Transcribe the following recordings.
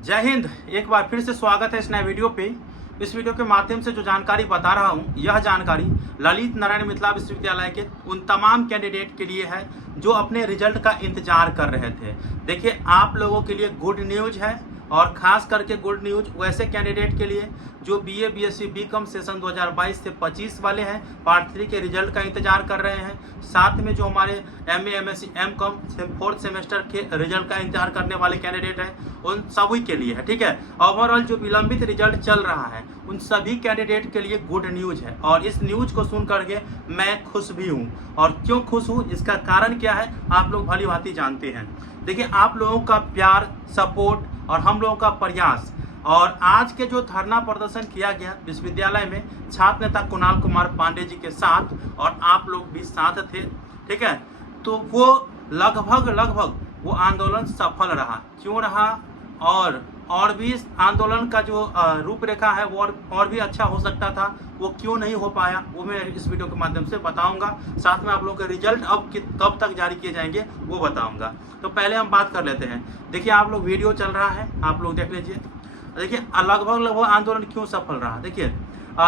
जय हिंद। एक बार फिर से स्वागत है इस नए वीडियो पे। इस वीडियो के माध्यम से जो जानकारी बता रहा हूँ, यह जानकारी ललित नारायण मिथिला विश्वविद्यालय के उन तमाम कैंडिडेट के लिए है जो अपने रिजल्ट का इंतजार कर रहे थे। देखिए, आप लोगों के लिए गुड न्यूज है और खास करके गुड न्यूज वैसे कैंडिडेट के लिए जो बीए, बीएससी, बीकॉम सेशन 2022 से 25 वाले हैं, पार्ट 3 के रिजल्ट का इंतजार कर रहे हैं। साथ में जो हमारे MA, MSc, MCom 4th semester के रिजल्ट का इंतजार करने वाले कैंडिडेट हैं, उन सभी के लिए है। ठीक है, ओवरऑल जो विलंबित रिजल्ट चल रहा है उन सभी कैंडिडेट के लिए गुड न्यूज है और इस न्यूज को सुन करके मैं खुश भी हूँ। और क्यों खुश हूँ, इसका कारण क्या है, आप लोग भली भांति जानते हैं। देखिए, आप लोगों का प्यार, सपोर्ट और हम लोगों का प्रयास और आज के जो धरना प्रदर्शन किया गया विश्वविद्यालय में छात्र नेता कुणाल कुमार पांडे जी के साथ, और आप लोग भी साथ थे, ठीक है, तो वो लगभग वो आंदोलन सफल रहा। क्यों रहा, और भी इस आंदोलन का जो रूपरेखा है वो और भी अच्छा हो सकता था, वो क्यों नहीं हो पाया, वो मैं इस वीडियो के माध्यम से बताऊंगा। साथ में आप लोगों के रिजल्ट अब कब तक जारी किए जाएंगे वो बताऊंगा। तो पहले हम बात कर लेते हैं। देखिए, आप लोग वीडियो चल रहा है, आप लोग देख लीजिए। देखिए, लगभग आंदोलन क्यों सफल रहा। देखिए,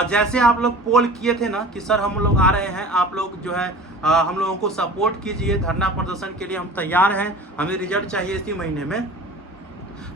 जैसे आप लोग पोल किए थे ना कि सर हम लोग आ रहे हैं, आप लोग जो है हम लोगों को सपोर्ट कीजिए, धरना प्रदर्शन के लिए हम तैयार हैं, हमें रिजल्ट चाहिए इसी महीने में।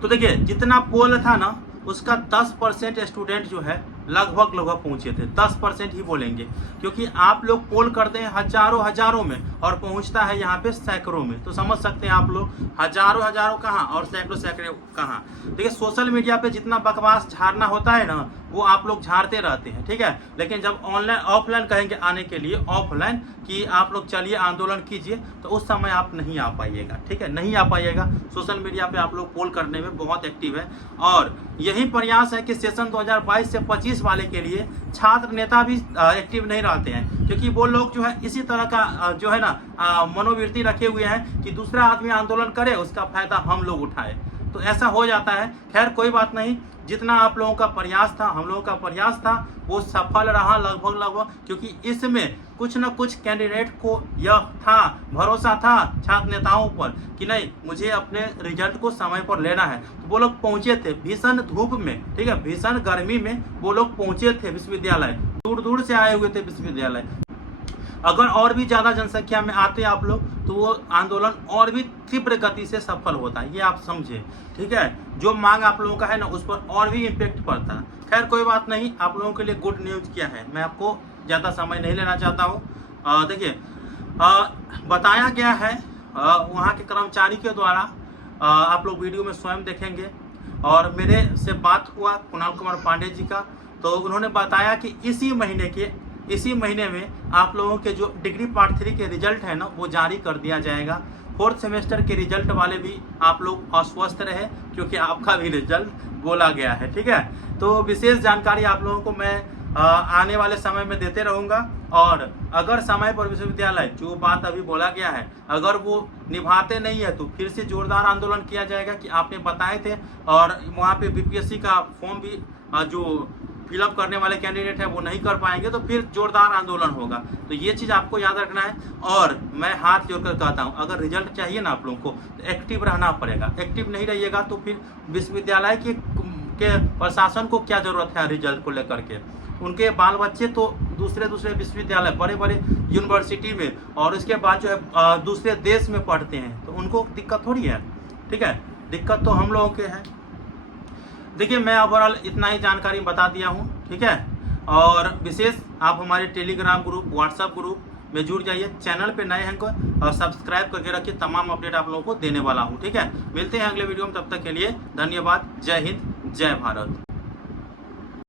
तो देखिए, जितना पोल था ना उसका 10% स्टूडेंट जो है लगभग पहुंचे थे। 10% ही बोलेंगे, क्योंकि आप लोग पोल करते हैं हजारों में और पहुंचता है यहाँ पे सैकड़ों में। तो समझ सकते हैं आप लोग, हजारों कहाँ और सैकड़ों कहाँ। देखिए, सोशल मीडिया पे जितना बकवास झाड़ना होता है ना वो आप लोग झाड़ते रहते हैं, ठीक है, लेकिन जब ऑनलाइन ऑफलाइन कहेंगे आने के लिए, ऑफलाइन कि आप लोग चलिए आंदोलन कीजिए, तो उस समय आप नहीं आ पाइएगा। ठीक है, नहीं आ पाइएगा। सोशल मीडिया पे आप लोग पोल करने में बहुत एक्टिव है और यही प्रयास है कि सेशन 2022 से 25 वाले के लिए छात्र नेता भी एक्टिव नहीं रहते हैं, क्योंकि वो लोग जो है इसी तरह का जो है ना मनोवृत्ति रखे हुए हैं कि दूसरा आदमी आंदोलन करे, उसका फायदा हम लोग उठाए। तो ऐसा हो जाता है। खैर, कोई बात नहीं, जितना आप लोगों का प्रयास था, हम लोगों का प्रयास था, वो सफल रहा लगभग, क्योंकि इसमें कुछ न कुछ कैंडिडेट को यह था, भरोसा था छात्र नेताओं पर कि नहीं, मुझे अपने रिजल्ट को समय पर लेना है। तो वो लोग पहुंचे थे भीषण धूप में, ठीक है, भीषण गर्मी में वो लोग पहुंचे थे विश्वविद्यालय, दूर से आए हुए थे विश्वविद्यालय। अगर और भी ज़्यादा जनसंख्या में आते आप लोग तो वो आंदोलन और भी तीव्र गति से सफल होता है, ये आप समझे। ठीक है, जो मांग आप लोगों का है ना उस पर और भी इम्पेक्ट पड़ता है। खैर, कोई बात नहीं, आप लोगों के लिए गुड न्यूज़ क्या है, मैं आपको ज़्यादा समय नहीं लेना चाहता हूँ। देखिए, बताया गया है वहाँ के कर्मचारी के द्वारा, आप लोग वीडियो में स्वयं देखेंगे, और मेरे से बात हुआ कुणाल कुमार पांडे जी का, तो उन्होंने बताया कि इसी महीने में आप लोगों के जो डिग्री पार्ट 3 के रिजल्ट है ना वो जारी कर दिया जाएगा। 4th सेमेस्टर के रिजल्ट वाले भी आप लोग अस्वस्थ रहे, क्योंकि आपका भी रिजल्ट बोला गया है। ठीक है, तो विशेष जानकारी आप लोगों को मैं आने वाले समय में देते रहूँगा। और अगर समय पर विश्वविद्यालय जो बात अभी बोला गया है अगर वो निभाते नहीं है तो फिर से जोरदार आंदोलन किया जाएगा कि आपने बताए थे, और वहाँ पे बीपीएससी का फॉर्म भी जो फिलअप करने वाले कैंडिडेट है वो नहीं कर पाएंगे, तो फिर जोरदार आंदोलन होगा। तो ये चीज़ आपको याद रखना है। और मैं हाथ जोड़कर कहता हूँ, अगर रिजल्ट चाहिए ना आप लोगों को तो एक्टिव रहना पड़ेगा। एक्टिव नहीं रहिएगा तो फिर विश्वविद्यालय के प्रशासन को क्या ज़रूरत है रिजल्ट को लेकर के। उनके बाल बच्चे तो दूसरे विश्वविद्यालय, बड़े यूनिवर्सिटी में, और उसके बाद जो है दूसरे देश में पढ़ते हैं, तो उनको दिक्कत थोड़ी है। ठीक है, दिक्कत तो हम लोगों के हैं। देखिए, मैं ओवरऑल इतना ही जानकारी बता दिया हूँ, ठीक है। और विशेष आप हमारे टेलीग्राम ग्रुप, व्हाट्सएप ग्रुप में जुड़ जाइए। चैनल पे नए हैं और सब्सक्राइब करके रखिए, तमाम अपडेट आप लोगों को देने वाला हूँ। ठीक है, मिलते हैं अगले वीडियो में, तब तक के लिए धन्यवाद। जय हिंद, जय भारत।